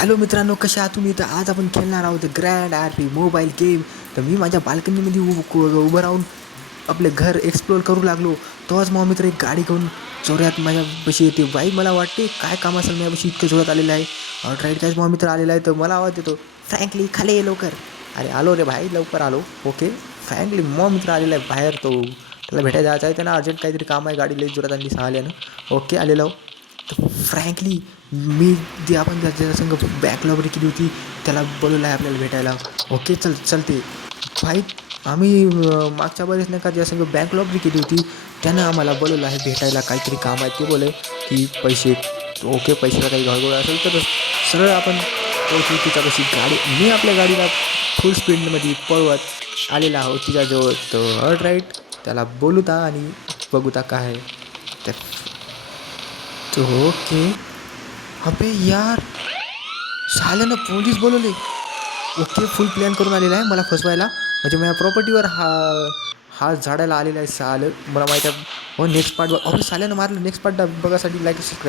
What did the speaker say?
Hello मित्रांनो, कशा आहात तुम्ही? तर आज आपण खेळणार आहोत grand R P mobile game. तर मी माझ्या बाल्कनीमध्ये उभं राहून आपले घर एक्सप्लोअर करू लागलो. तेव्हाच मग मित्र एक गाडी घेऊन जोरात माझ्यापाशी येते. बाई मला वाटते काय काम असेल माझ्यापाशी इतकं जोरात आलेलं आहे. राईट काहीच मग मित्र आलेला आहे तर मला आवाज देतो, फ्रँकली खाली ये लवकर. अरे आलो रे भाई, लवकर आलो. ओके, फ्रँकली मग मित्र आलेला आहे बाहेर. तो त्याला भेटायला जायचं आहे, त्यांना अर्जंट काहीतरी काम आहे, गाडी लई जोरात आणली सहाल्यानं. ओके आलेलो. तर फ्रँकली मी जे आपण ज्याच्या संग बॅकलॉगरी केली होती त्याला बोलवलं आहे आपल्याला भेटायला. ओके चलते भाई. आम्ही मागच्या बरेच नाही का ज्या संग बँक लॉबरी केली होती त्यानं आम्हाला बोलवलं आहे भेटायला, काहीतरी काम आहे. ते बोले की पैसे. ओके, पैशाला काही गडबड असेल तर सरळ आपण पोहोचू तिच्यापाशी. मी आपल्या गाडीला फुल स्पीडमध्ये पळवत आलेला आहोत तिच्याजवळ. तर राईट त्याला बोलूता आणि बघूता काय आहे तर. ओके. अबे यार, साल्यानं पोलीस बोलवले. ओके, फुल प्लॅन करून आलेला आहे मला फसवायला. म्हणजे माझ्या प्रॉपर्टीवर हा झाडायला आलेला आहे सालं. मला माहीत आहे. हो, नेक्स्ट पार्ट. अबे साल्यानं मारलं. नेक्स्ट पार्ट बघासाठी लाईक सबस्क्राईब.